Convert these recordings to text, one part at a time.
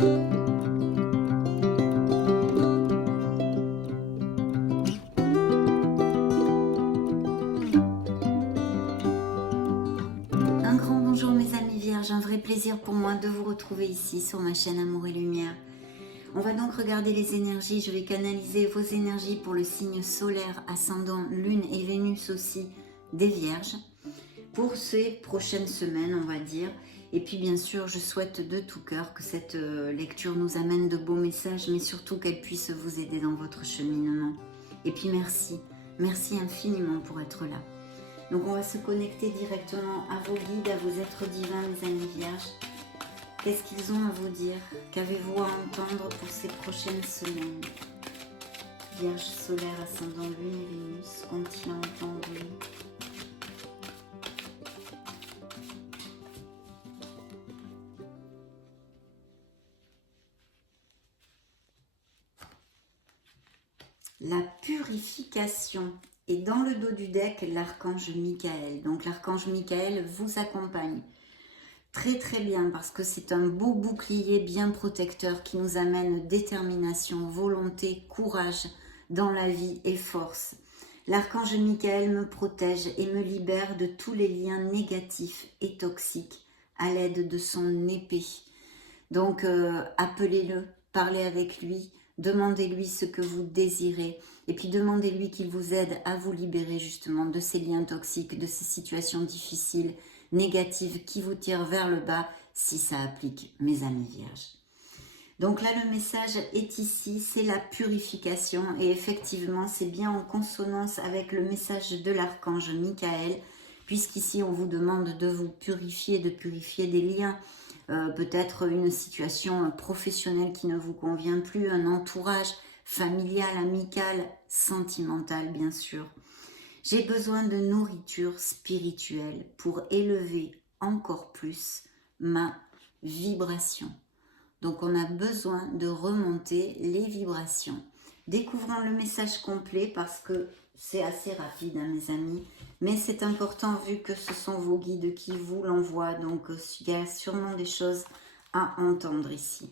Un grand bonjour mes amis vierges, un vrai plaisir pour moi de vous retrouver ici sur ma chaîne Amour et Lumière. On va donc regarder les énergies, je vais canaliser vos énergies pour le signe solaire, ascendant, lune et Vénus aussi des vierges, pour ces prochaines semaines on va dire. Et puis bien sûr je souhaite de tout cœur que cette lecture nous amène de beaux messages, mais surtout qu'elle puisse vous aider dans votre cheminement. Et puis merci infiniment pour être là. Donc on va se connecter directement à vos guides, à vos êtres divins, mes amis vierges. Qu'est-ce qu'ils ont à vous dire? Qu'avez-vous à entendre pour ces prochaines semaines? Vierge solaire, ascendant lune et Vénus, qu'ont-ils à entendre? La purification. Et dans le dos du deck, l'archange Michael. Donc l'archange Michael vous accompagne. Très très bien, parce que c'est un beau bouclier bien protecteur qui nous amène détermination, volonté, courage dans la vie et force. L'archange Michael me protège et me libère de tous les liens négatifs et toxiques à l'aide de son épée. Donc appelez-le, parlez avec lui, demandez-lui ce que vous désirez et puis demandez-lui qu'il vous aide à vous libérer justement de ces liens toxiques, de ces situations difficiles, négatives qui vous tirent vers le bas si ça applique, mes amis vierges. Donc là, le message est ici, c'est la purification et effectivement, c'est bien en consonance avec le message de l'archange Michael, puisqu'ici, on vous demande de vous purifier, de purifier des liens, peut-être une situation professionnelle qui ne vous convient plus, un entourage familial, amical, sentimental, bien sûr. J'ai besoin de nourriture spirituelle pour élever encore plus ma vibration. Donc on a besoin de remonter les vibrations. Découvrons le message complet parce que c'est assez rapide, hein, mes amis. Mais c'est important vu que ce sont vos guides qui vous l'envoient. Donc il y a sûrement des choses à entendre ici.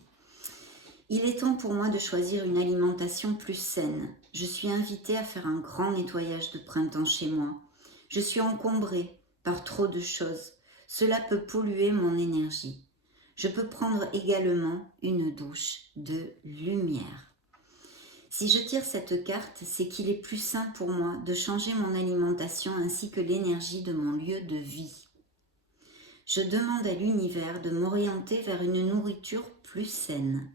Il est temps pour moi de choisir une alimentation plus saine. Je suis invitée à faire un grand nettoyage de printemps chez moi. Je suis encombrée par trop de choses. Cela peut polluer mon énergie. Je peux prendre également une douche de lumière. Si je tire cette carte, c'est qu'il est plus sain pour moi de changer mon alimentation ainsi que l'énergie de mon lieu de vie. Je demande à l'univers de m'orienter vers une nourriture plus saine.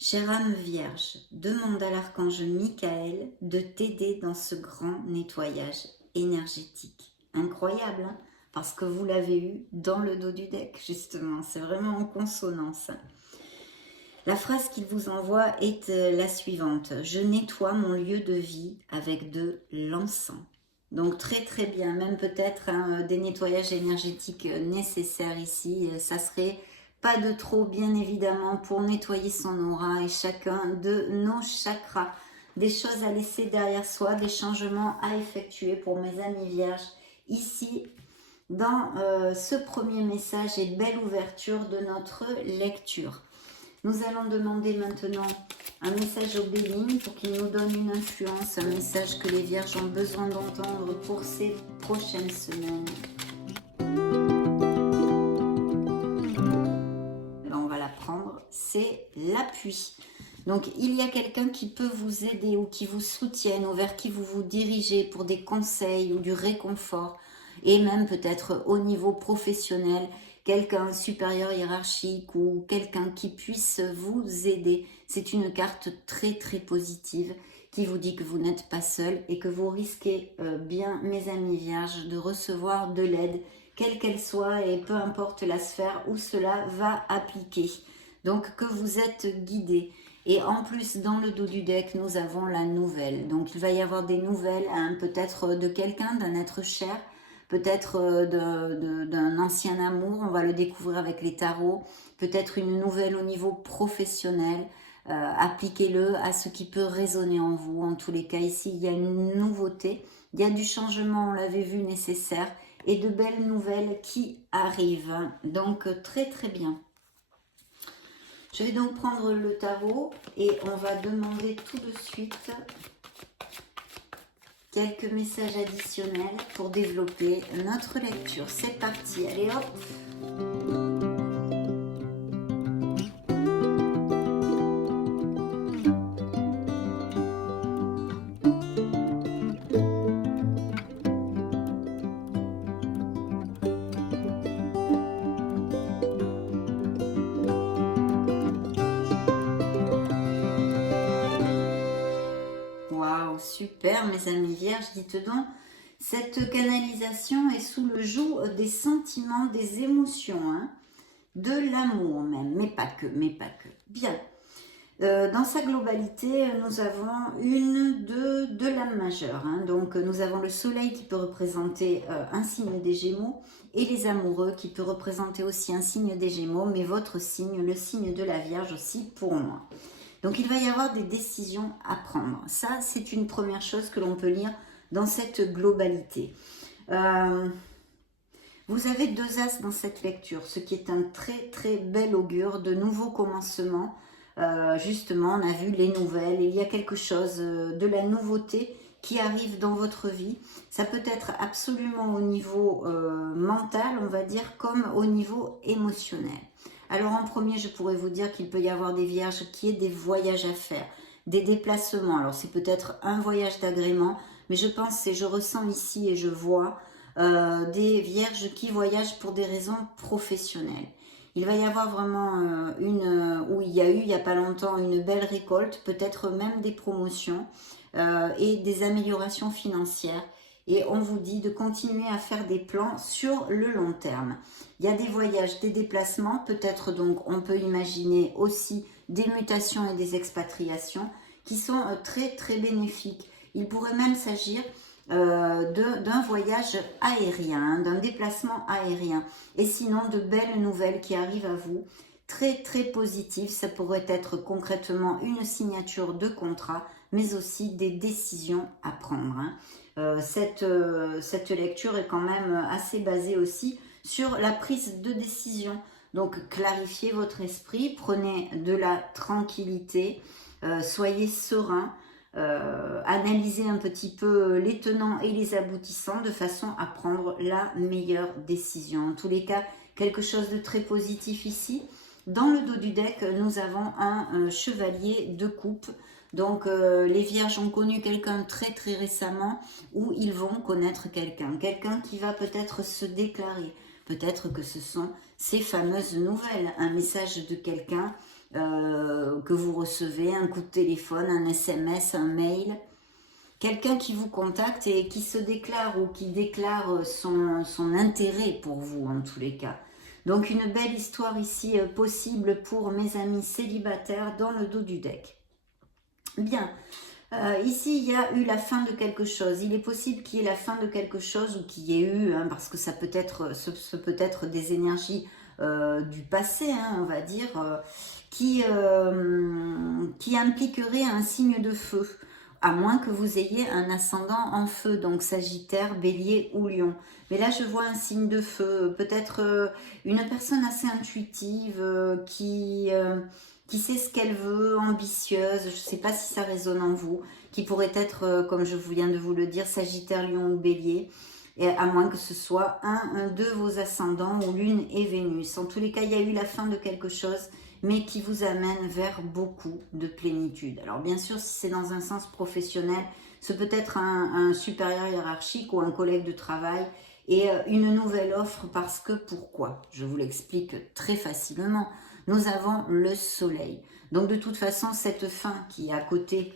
Chère âme vierge, demande à l'archange Michael de t'aider dans ce grand nettoyage énergétique. Incroyable, hein? Parce que vous l'avez eu dans le dos du deck, justement. C'est vraiment en consonance. La phrase qu'il vous envoie est la suivante. Je nettoie mon lieu de vie avec de l'encens. Donc très très bien, même peut-être des nettoyages énergétiques nécessaires ici. Ça serait pas de trop, bien évidemment, pour nettoyer son aura et chacun de nos chakras. Des choses à laisser derrière soi, des changements à effectuer pour mes amis vierges. Ici, dans ce premier message et belle ouverture de notre lecture. Nous allons demander maintenant un message au Béline pour qu'il nous donne une influence, un message que les vierges ont besoin d'entendre pour ces prochaines semaines. On va la prendre, c'est l'appui. Donc il y a quelqu'un qui peut vous aider ou qui vous soutienne ou vers qui vous vous dirigez pour des conseils ou du réconfort et même peut-être au niveau professionnel, quelqu'un supérieur hiérarchique ou quelqu'un qui puisse vous aider. C'est une carte très très positive qui vous dit que vous n'êtes pas seul et que vous risquez bien, mes amis vierges, de recevoir de l'aide, quelle qu'elle soit et peu importe la sphère où cela va appliquer. Donc que vous êtes guidés. Et en plus, dans le dos du deck, nous avons la nouvelle. Donc il va y avoir des nouvelles, hein, peut-être de quelqu'un, d'un être cher, peut-être d'un ancien amour, on va le découvrir avec les tarots, peut-être une nouvelle au niveau professionnel, appliquez-le à ce qui peut résonner en vous. En tous les cas, ici, il y a une nouveauté, il y a du changement, on l'avait vu, nécessaire, et de belles nouvelles qui arrivent. Donc, très très bien. Je vais donc prendre le tarot et on va demander tout de suite quelques messages additionnels pour développer notre lecture. C'est parti, allez hop! Waouh, super mes amis vierges, dites donc, cette canalisation est sous le joug des sentiments, des émotions, hein, de l'amour même, mais pas que, Bien, dans sa globalité, nous avons deux lames majeures, hein, donc nous avons le soleil qui peut représenter un signe des Gémeaux, et les amoureux qui peut représenter aussi un signe des Gémeaux, mais votre signe, le signe de la Vierge aussi pour moi. Donc il va y avoir des décisions à prendre. Ça, c'est une première chose que l'on peut lire dans cette globalité. Vous avez deux as dans cette lecture, ce qui est un très très bel augure de nouveaux commencements. Justement, on a vu les nouvelles, il y a quelque chose de la nouveauté qui arrive dans votre vie. Ça peut être absolument au niveau mental, on va dire, comme au niveau émotionnel. Alors en premier, je pourrais vous dire qu'il peut y avoir des vierges qui aient des voyages à faire, des déplacements. Alors c'est peut-être un voyage d'agrément, mais je pense et je ressens ici et je vois des vierges qui voyagent pour des raisons professionnelles. Il va y avoir vraiment où il y a eu il n'y a pas longtemps une belle récolte, peut-être même des promotions et des améliorations financières. Et on vous dit de continuer à faire des plans sur le long terme. Il y a des voyages, des déplacements, peut-être donc on peut imaginer aussi des mutations et des expatriations qui sont très très bénéfiques. Il pourrait même s'agir d'un voyage aérien, d'un déplacement aérien. Et sinon de belles nouvelles qui arrivent à vous, très très positives. Ça pourrait être concrètement une signature de contrat, mais aussi des décisions à prendre, hein. Cette lecture est quand même assez basée aussi sur la prise de décision. Donc clarifiez votre esprit, prenez de la tranquillité, soyez serein, analysez un petit peu les tenants et les aboutissants de façon à prendre la meilleure décision. En tous les cas, quelque chose de très positif ici. Dans le dos du deck, nous avons un chevalier de coupe. Donc les vierges ont connu quelqu'un très très récemment ou ils vont connaître quelqu'un qui va peut-être se déclarer. Peut-être que ce sont ces fameuses nouvelles, un message de quelqu'un que vous recevez, un coup de téléphone, un SMS, un mail. Quelqu'un qui vous contacte et qui se déclare ou qui déclare son intérêt pour vous en tous les cas. Donc une belle histoire ici possible pour mes amis célibataires dans le dos du deck. Bien, ici il y a eu la fin de quelque chose. Il est possible qu'il y ait la fin de quelque chose ou qu'il y ait eu, hein, parce que ça peut être, ce peut être des énergies du passé, hein, on va dire, qui impliquerait un signe de feu, à moins que vous ayez un ascendant en feu, donc Sagittaire, Bélier ou Lion. Mais là je vois un signe de feu, peut-être une personne assez intuitive qui sait ce qu'elle veut, ambitieuse, je ne sais pas si ça résonne en vous, qui pourrait être, comme je viens de vous le dire, Sagittaire, Lion ou Bélier, et à moins que ce soit un de vos ascendants ou Lune et Vénus. En tous les cas, il y a eu la fin de quelque chose, mais qui vous amène vers beaucoup de plénitude. Alors bien sûr, si c'est dans un sens professionnel, ce peut être un supérieur hiérarchique ou un collègue de travail, et une nouvelle offre parce que pourquoi? Je vous l'explique très facilement. Nous avons le soleil. Donc de toute façon, cette fin qui est à côté,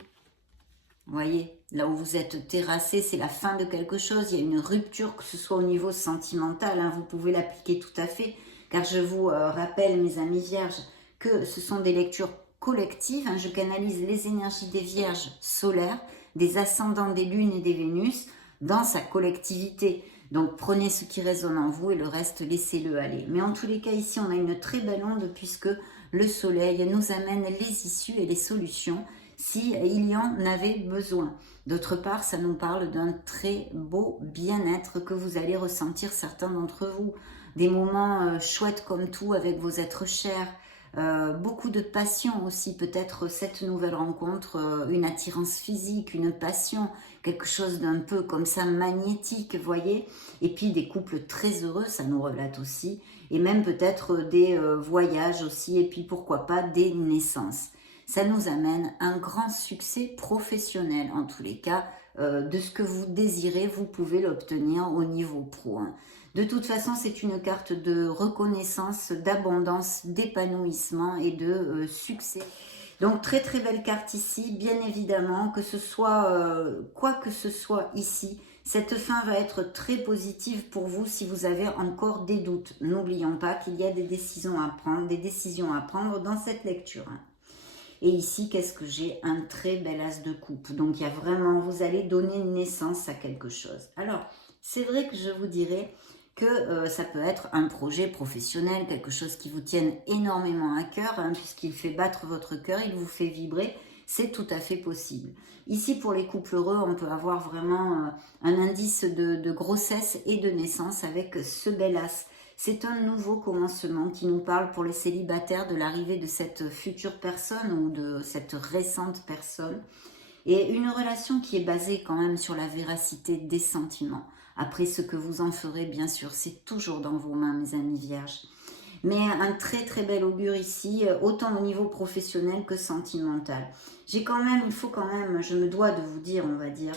vous voyez, là où vous êtes terrassé, c'est la fin de quelque chose. Il y a une rupture, que ce soit au niveau sentimental, hein, vous pouvez l'appliquer tout à fait, car je vous rappelle, mes amis vierges, que ce sont des lectures collectives. Hein, je canalise les énergies des vierges solaires, des ascendants des lunes et des Vénus, dans sa collectivité. Donc prenez ce qui résonne en vous et le reste laissez-le aller. Mais en tous les cas ici on a une très belle onde puisque le soleil nous amène les issues et les solutions si il y en avait besoin. D'autre part ça nous parle d'un très beau bien-être que vous allez ressentir certains d'entre vous. Des moments chouettes comme tout avec vos êtres chers, beaucoup de passion aussi, peut-être cette nouvelle rencontre, une attirance physique, une passion, quelque chose d'un peu comme ça magnétique, vous voyez. Et puis des couples très heureux, ça nous relate aussi, et même peut-être des voyages aussi, et puis pourquoi pas des naissances. Ça nous amène un grand succès professionnel, en tous les cas, de ce que vous désirez, vous pouvez l'obtenir au niveau pro, hein. De toute façon, c'est une carte de reconnaissance, d'abondance, d'épanouissement et de succès. Donc, très très belle carte ici, bien évidemment, que ce soit quoi que ce soit ici, cette fin va être très positive pour vous si vous avez encore des doutes. N'oublions pas qu'il y a des décisions à prendre dans cette lecture. Et ici, qu'est-ce que j'ai? Un très bel as de coupe. Donc, il y a vraiment, vous allez donner naissance à quelque chose. Alors, c'est vrai que je vous dirais que ça peut être un projet professionnel, quelque chose qui vous tienne énormément à cœur, hein, puisqu'il fait battre votre cœur, il vous fait vibrer, c'est tout à fait possible. Ici, pour les couples heureux, on peut avoir vraiment un indice de grossesse et de naissance avec ce bel as. C'est un nouveau commencement qui nous parle pour les célibataires de l'arrivée de cette future personne ou de cette récente personne. Et une relation qui est basée quand même sur la véracité des sentiments. Après, ce que vous en ferez, bien sûr, c'est toujours dans vos mains, mes amis vierges. Mais un très très bel augure ici, autant au niveau professionnel que sentimental. J'ai quand même, il faut quand même, je me dois de vous dire, on va dire,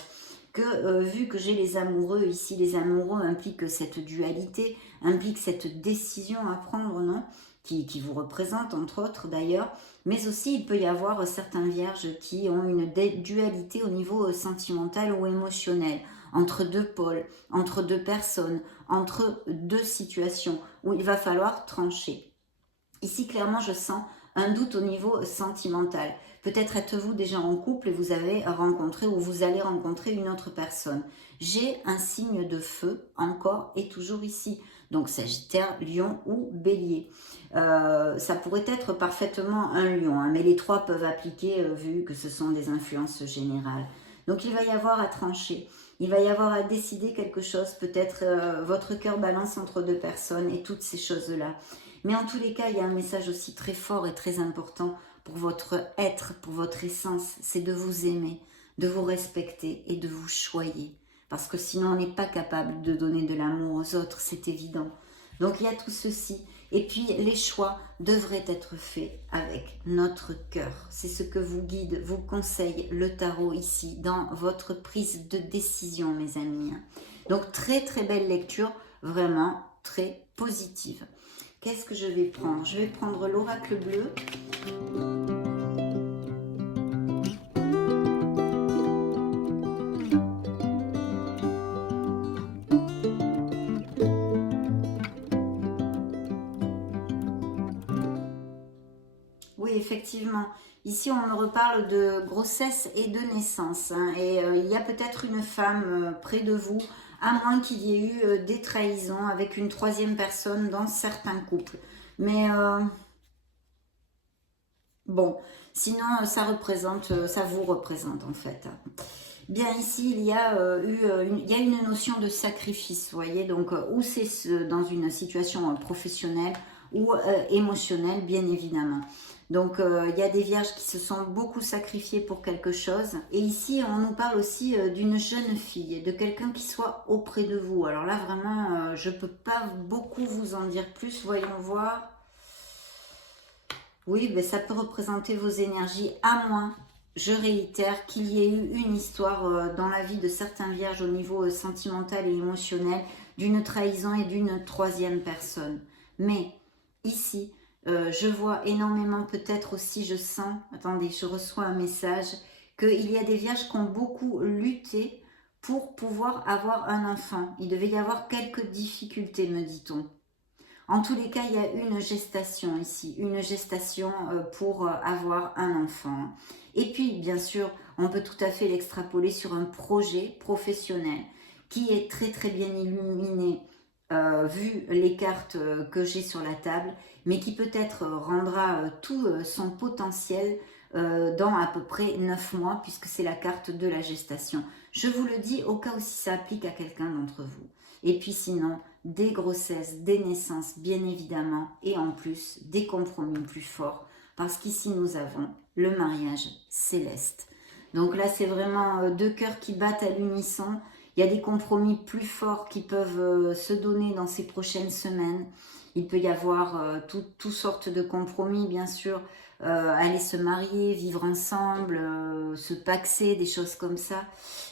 que vu que j'ai les amoureux ici, les amoureux impliquent cette dualité, impliquent cette décision à prendre, non, qui vous représente entre autres d'ailleurs, mais aussi il peut y avoir certains vierges qui ont une dualité au niveau sentimental ou émotionnel, entre deux pôles, entre deux personnes, entre deux situations, où il va falloir trancher. Ici, clairement, je sens un doute au niveau sentimental. Peut-être êtes-vous déjà en couple et vous avez rencontré ou vous allez rencontrer une autre personne. J'ai un signe de feu encore et toujours ici. Donc Sagittaire, Lion ou Bélier. Ça pourrait être parfaitement un Lion, hein, mais les trois peuvent appliquer vu que ce sont des influences générales. Donc il va y avoir à trancher. Il va y avoir à décider quelque chose. Peut-être votre cœur balance entre deux personnes et toutes ces choses-là. Mais en tous les cas, il y a un message aussi très fort et très important pour votre être, pour votre essence. C'est de vous aimer, de vous respecter et de vous choyer. Parce que sinon, on n'est pas capable de donner de l'amour aux autres, c'est évident. Donc, il y a tout ceci. Et puis, les choix devraient être faits avec notre cœur. C'est ce que vous guide, vous conseille le tarot ici, dans votre prise de décision, mes amis. Donc, très très belle lecture, vraiment très positive. Qu'est-ce que je vais prendre? Je vais prendre l'oracle bleu. Oui, effectivement. Ici, on me reparle de grossesse et de naissance, hein, et il y a peut-être une femme près de vous, à moins qu'il y ait eu des trahisons avec une troisième personne dans certains couples. Mais bon, sinon, ça vous représente en fait. Bien, ici, il y a il y a une notion de sacrifice, vous voyez, donc ou c'est dans une situation professionnelle ou émotionnelle, bien évidemment. Donc, il y a des vierges qui se sont beaucoup sacrifiées pour quelque chose. Et ici, on nous parle aussi d'une jeune fille, de quelqu'un qui soit auprès de vous. Alors là, vraiment, je ne peux pas beaucoup vous en dire plus. Voyons voir. Oui, ben, ça peut représenter vos énergies, à moins, je réitère, qu'il y ait eu une histoire dans la vie de certains vierges au niveau sentimental et émotionnel, d'une trahison et d'une troisième personne. Mais ici, je vois énormément, peut-être aussi, je sens, attendez, je reçois un message, qu'il y a des vierges qui ont beaucoup lutté pour pouvoir avoir un enfant. Il devait y avoir quelques difficultés, me dit-on. En tous les cas, il y a une gestation ici, une gestation pour avoir un enfant. Et puis, bien sûr, on peut tout à fait l'extrapoler sur un projet professionnel qui est très très bien illuminé, vu les cartes que j'ai sur la table, mais qui peut-être rendra tout son potentiel dans à peu près 9 mois, puisque c'est la carte de la gestation. Je vous le dis au cas où si ça applique à quelqu'un d'entre vous. Et puis sinon, des grossesses, des naissances, bien évidemment, et en plus, des compromis plus forts, parce qu'ici, nous avons le mariage céleste. Donc là, c'est vraiment deux cœurs qui battent à l'unisson. Il y a des compromis plus forts qui peuvent se donner dans ces prochaines semaines. Il peut y avoir toutes sortes de compromis, bien sûr. Aller se marier, vivre ensemble, se paxer, des choses comme ça.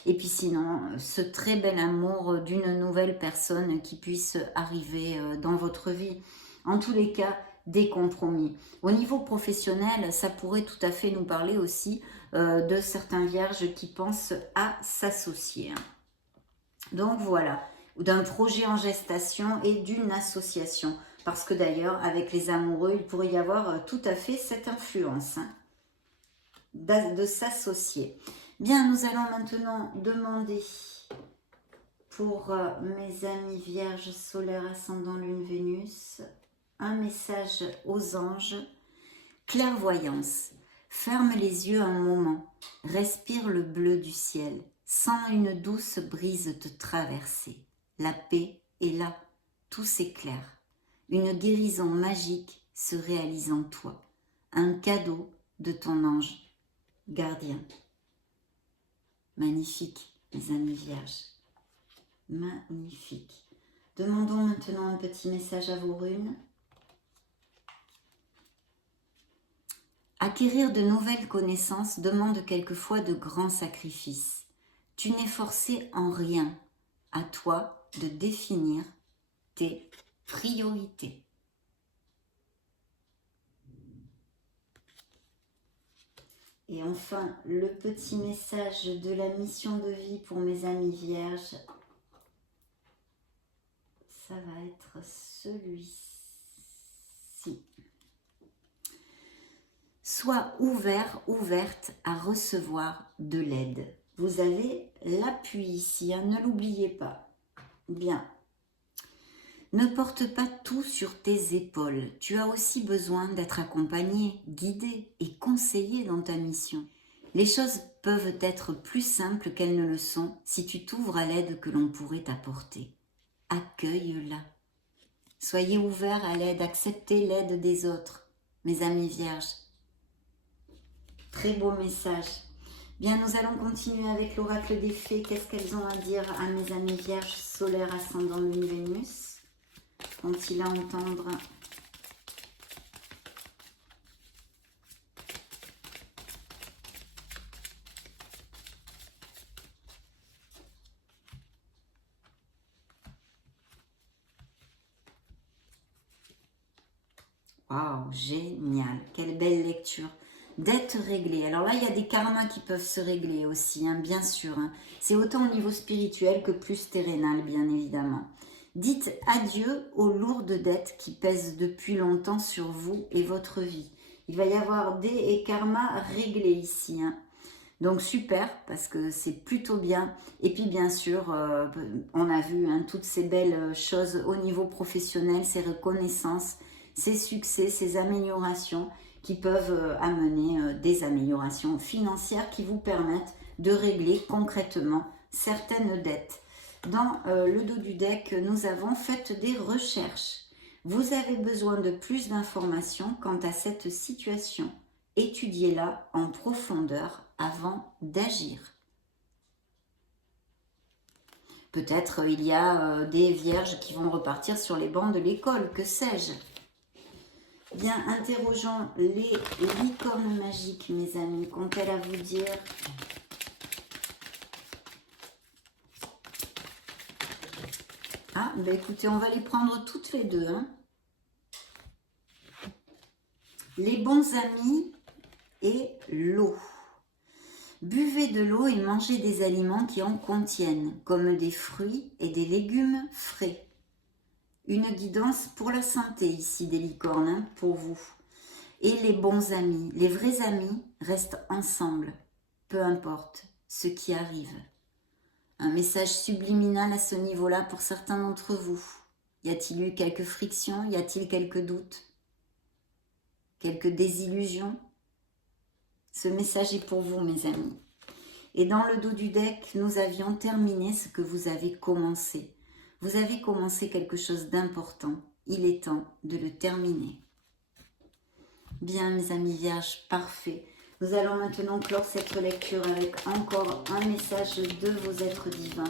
Et puis sinon, ce très bel amour d'une nouvelle personne qui puisse arriver dans votre vie. En tous les cas, des compromis. Au niveau professionnel, ça pourrait tout à fait nous parler aussi de certains vierges qui pensent à s'associer. Donc voilà, d'un projet en gestation et d'une association. Parce que d'ailleurs, avec les amoureux, il pourrait y avoir tout à fait cette influence de s'associer. Bien, nous allons maintenant demander pour mes amis vierges, solaire, ascendant, lune, Vénus, un message aux anges. Clairvoyance. Ferme les yeux un moment, respire le bleu du ciel. Sens une douce brise te traverser. La paix est là, tout s'éclaire. Une guérison magique se réalise en toi. Un cadeau de ton ange gardien. Magnifique, mes amis vierges. Magnifique. Demandons maintenant un petit message à vos runes. Acquérir de nouvelles connaissances demande quelquefois de grands sacrifices. Tu n'es forcé en rien. À toi de définir tes priorités. Et enfin, le petit message de la mission de vie pour mes amis vierges. Ça va être celui-ci. Sois ouvert, ouverte à recevoir de l'aide. Vous avez l'appui ici, hein, ne l'oubliez pas. Bien. Ne porte pas tout sur tes épaules. Tu as aussi besoin d'être accompagné, guidé et conseillé dans ta mission. Les choses peuvent être plus simples qu'elles ne le sont si tu t'ouvres à l'aide que l'on pourrait t'apporter. Accueille-la. Soyez ouverts à l'aide, acceptez l'aide des autres, mes amis vierges. Très beau message. Bien, nous allons continuer avec l'oracle des fées. Qu'est-ce qu'elles ont à dire à mes amis vierges, solaire, ascendant, lune, Vénus? Vont-ils entendre? Waouh, génial. Quelle belle lecture. D'être réglé. Alors là, il y a des karmas qui peuvent se régler aussi, hein, bien sûr. Hein. C'est autant au niveau spirituel que plus terrénal, bien évidemment. Dites adieu aux lourdes dettes qui pèsent depuis longtemps sur vous et votre vie. Il va y avoir des karmas réglés ici. Hein. Donc super, parce que c'est plutôt bien. Et puis bien sûr, on a vu hein, toutes ces belles choses au niveau professionnel, ces reconnaissances, ces succès, ces améliorations qui peuvent amener des améliorations financières qui vous permettent de régler concrètement certaines dettes. Dans le dos du deck, nous avons fait des recherches. Vous avez besoin de plus d'informations quant à cette situation. Étudiez-la en profondeur avant d'agir. Peut-être il y a des vierges qui vont repartir sur les bancs de l'école, que sais-je. Bien, interrogeons les licornes magiques, mes amis. Qu'ont-elles à vous dire? Ah, ben écoutez, on va les prendre toutes les deux. Hein. Les bons amis et l'eau. Buvez de l'eau et mangez des aliments qui en contiennent, comme des fruits et des légumes frais. Une guidance pour la santé ici des licornes, hein, pour vous. Et les bons amis, les vrais amis restent ensemble, peu importe ce qui arrive. Un message subliminal à ce niveau-là pour certains d'entre vous. Y a-t-il eu quelques frictions? Y a-t-il quelques doutes? Quelques désillusions? Ce message est pour vous, mes amis. Et dans le dos du deck, nous avions terminé ce que vous avez commencé. Vous avez commencé quelque chose d'important. Il est temps de le terminer. Bien, mes amis vierges, parfait. Nous allons maintenant clore cette lecture avec encore un message de vos êtres divins.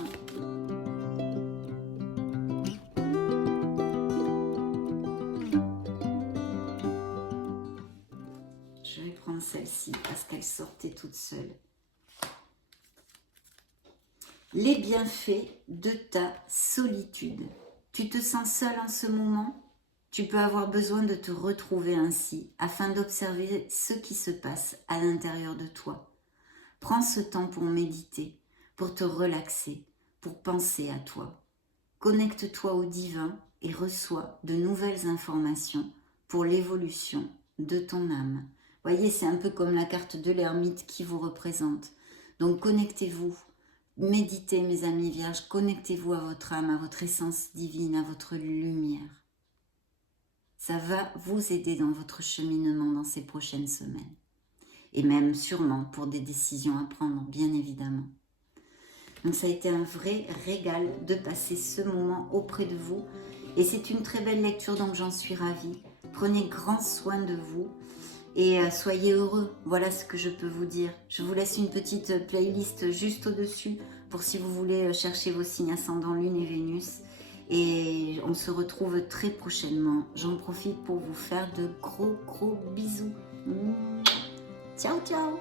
Je vais prendre celle-ci parce qu'elle sortait toute seule. Les bienfaits de ta solitude. Tu te sens seul en ce moment? Tu peux avoir besoin de te retrouver ainsi afin d'observer ce qui se passe à l'intérieur de toi. Prends ce temps pour méditer, pour te relaxer, pour penser à toi. Connecte-toi au divin et reçois de nouvelles informations pour l'évolution de ton âme. Voyez, c'est un peu comme la carte de l'ermite qui vous représente. Donc connectez-vous, méditez mes amis vierges, connectez-vous à votre âme, à votre essence divine, à votre lumière. Ça va vous aider dans votre cheminement dans ces prochaines semaines. Et même sûrement pour des décisions à prendre, bien évidemment. Donc ça a été un vrai régal de passer ce moment auprès de vous. Et c'est une très belle lecture, donc j'en suis ravie. Prenez grand soin de vous et soyez heureux. Voilà ce que je peux vous dire. Je vous laisse une petite playlist juste au-dessus pour si vous voulez chercher vos signes ascendant Lune et Vénus. Et on se retrouve très prochainement. J'en profite pour vous faire de gros bisous. Ciao, ciao.